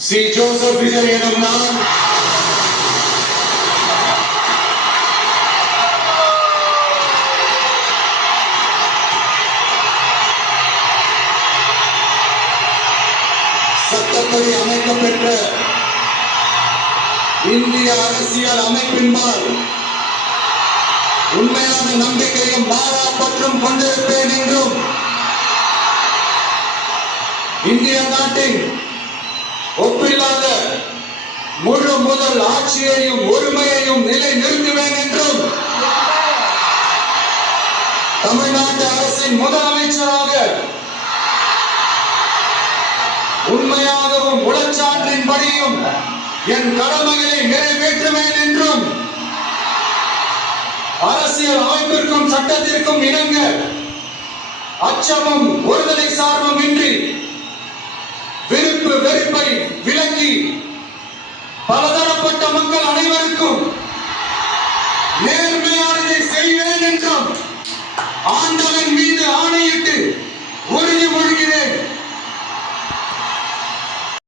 C Joseph Vijay எனும் நான் சட்டப்படி அமைக்கப்பெற்ற இந்திய அரசியல் அமைப்பின்பால் உண்மையான நம்பிக்கையும் மாறா பற்றும் கொண்டிருப்பேன் என்றும் இந்திய நாட்டின் ஒப்பில்லாத முழு முதல் ஆட்சியையும் ஒருமையையும் நிலை நிறுத்துவேன் என்றும் தமிழ்நாட்டு அரசின் முதலமைச்சராக உண்மையாகவும் உளச்சான்றின்படியும் என் கடமைகளை நிறைவேற்றுவேன் என்றும் அரசியல் அமைப்பிற்கும் சட்டத்திற்கும் இணங்க அச்சமும் ஒருதலை சார்பும் இன்றி விருப்பு வெறுப்பை விலக்கி பலதரப்பட்ட மக்கள் அனைவருக்கும் நேர்மையானதை செய்வேன் என்றும் ஆண்டவன்